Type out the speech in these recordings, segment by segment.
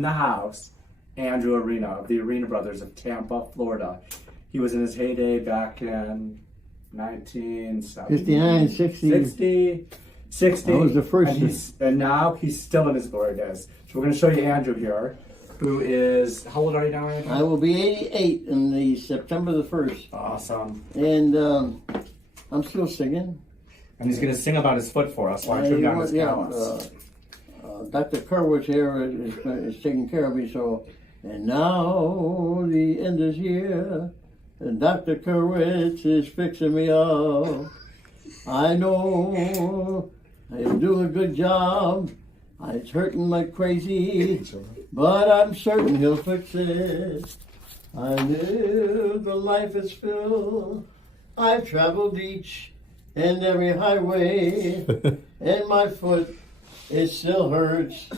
in the house, Andrew Arena of the Arena Brothers of Tampa, Florida. He was in his heyday back in 59, 60. 60. I was the first. And now he's still in his glory days. So we're going to show you Andrew here, who is, how old are you now, Andrew? I will be 88 in the September the 1st. Awesome. And I'm still singing. And he's going to sing about his foot for us while I trim down his callus. Dr. Kerwitz here is taking care of me, so. And now the end is here, and Dr. Kerwitz is fixing me up. I know he'll do a good job. It's hurting like crazy, but I'm certain he'll fix it. I live the life is filled. I've traveled each and every highway, and my foot, it still hurts.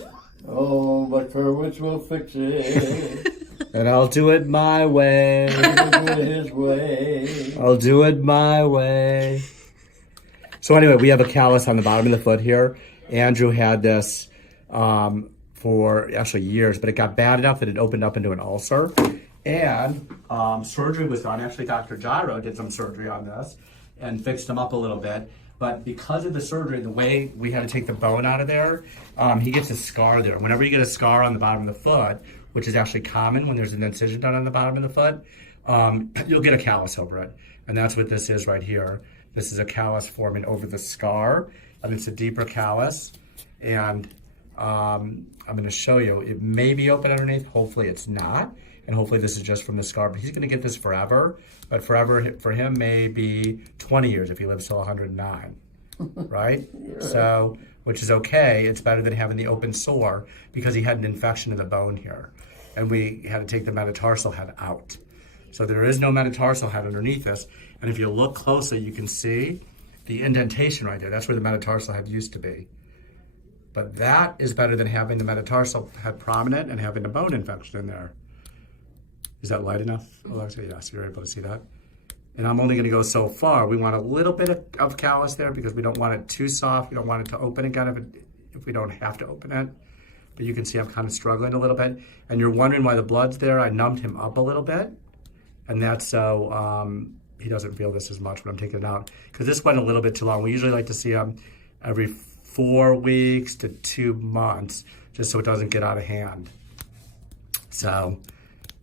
Oh, but Kerwitz will fix it. And I'll do it my way. He'll do it his way. I'll do it my way. So anyway, we have a callus on the bottom of the foot here. Andrew had this for actually years, but it got bad enough that it opened up into an ulcer. And surgery was done. Actually, Dr. Gyro did some surgery on this and fixed him up a little bit. But because of the surgery, the way we had to take the bone out of there, he gets a scar there. Whenever you get a scar on the bottom of the foot, which is actually common when there's an incision done on the bottom of the foot, you'll get a callus over it. And that's what this is right here. This is a callus forming over the scar, and it's a deeper callus. And I'm going to show you, it may be open underneath. Hopefully it's not. And hopefully this is just from the scar, but he's going to get this forever. But forever for him may be 20 years if he lives till 109, right? So, which is okay. It's better than having the open sore because he had an infection in the bone here. And we had to take the metatarsal head out. So there is no metatarsal head underneath this. And if you look closely, you can see the indentation right there. That's where the metatarsal head used to be. But that is better than having the metatarsal head prominent and having a bone infection in there. Is that light enough, Alexa? Yes, you're able to see that. And I'm only going to go so far. We want a little bit of callus there because we don't want it too soft. We don't want it to open again if we don't have to open it. But you can see I'm kind of struggling a little bit. And you're wondering why the blood's there. I numbed him up a little bit. And that's so he doesn't feel this as much when I'm taking it out. Because this went a little bit too long. We usually like to see him every 4 weeks to 2 months just so it doesn't get out of hand. So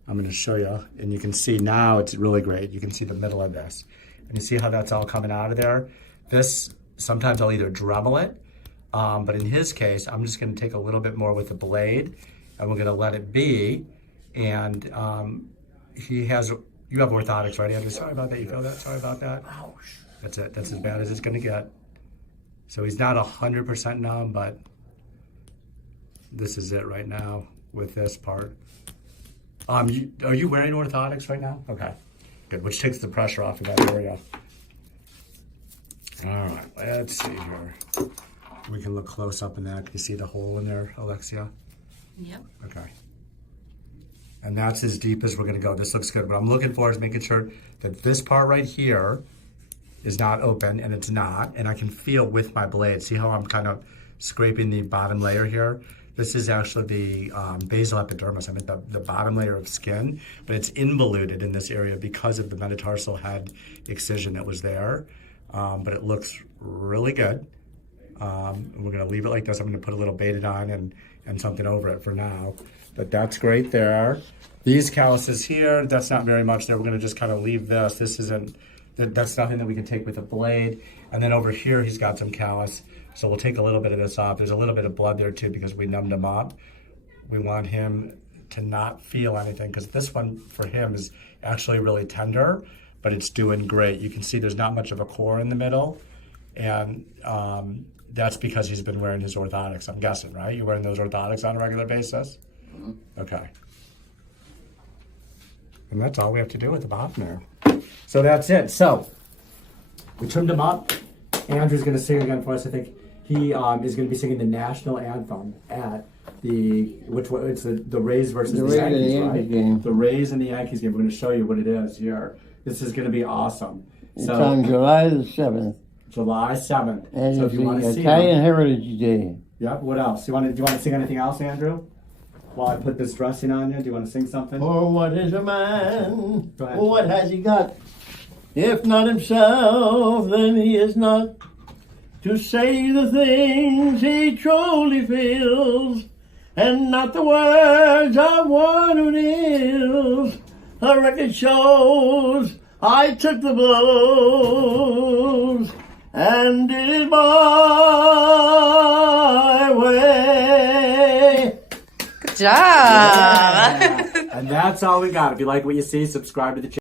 I'm going to show you, and you can see now it's really great. You can see the middle of this. And you see how that's all coming out of there? This, sometimes I'll either Dremel it, but in his case, I'm just going to take a little bit more with the blade, and we're going to let it be. And you have orthotics, right, Andrew? Sorry about that. You feel that? Sorry about that. Ouch. That's it. That's as bad as it's going to get. So he's not 100% numb, but this is it right now with this part. Are you wearing orthotics right now? Okay, good, which takes the pressure off of that area. All right, let's see here. We can look close up in that. Can you see the hole in there, Alexia? Yep. Okay. And that's as deep as we're gonna go. This looks good. What I'm looking for is making sure that this part right here is not open, and it's not. And I can feel with my blade. See how I'm kind of scraping the bottom layer here? This is actually the basal epidermis. I mean the bottom layer of skin, but it's involuted in this area because of the metatarsal head excision that was there. But it looks really good. And we're gonna leave it like this. I'm gonna put a little Betadine and something over it for now. But that's great there. These calluses here, that's not very much there. We're gonna just kind of leave this. That's nothing that we can take with a blade. And then over here, he's got some callus. So we'll take a little bit of this off. There's a little bit of blood there too because we numbed him up. We want him to not feel anything because this one for him is actually really tender, but it's doing great. You can see there's not much of a core in the middle. And that's because he's been wearing his orthotics, I'm guessing, right? You're wearing those orthotics on a regular basis? Mm-hmm. Okay. And that's all we have to do with the bottom there. So that's it. So we trimmed him up. Andrew's going to sing again for us. I think he is going to be singing the national anthem at the Rays versus the Yankees, right? Game. The Rays and the Yankees game. We're going to show you what it is here. This is going to be awesome. It's on July the 7th. July 7th. And so it's the Italian Heritage Day. Yep. What else? Do you want to sing anything else, Andrew? while I put this dressing on you? Do you want to sing something? For what is a man? Go ahead. What has he got? If not himself, then he is not. To say the things he truly feels, and not the words of one who kneels. A record shows I took the blows and did it my way. Good job. And that's all we got. If you like what you see, subscribe to the channel.